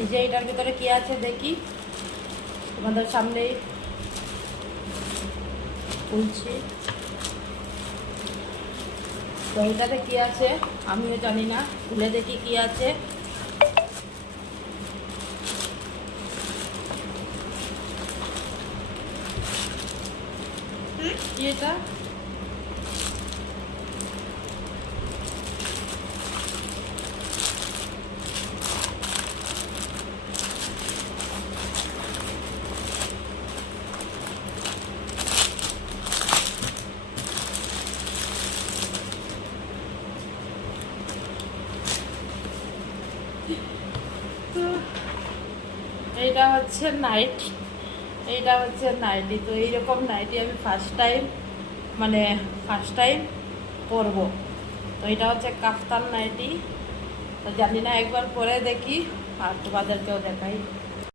এই যে এটার ভিতরে কি আছে দেখি, তোমাদের সামনেই খুলছি। তো এটাতে কি আছে আমিও জানি না, খুলে দেখি কি আছে। কি এটা? এইটা হচ্ছে নাইট, এইটা হচ্ছে নাইটি। তো এইরকম নাইটি আমি ফার্স্ট টাইম পরবো। তো এটা হচ্ছে কাফতান নাইটি। তো জানি না, একবার পরে দেখি আর তোমাদেরকেও দেখাই।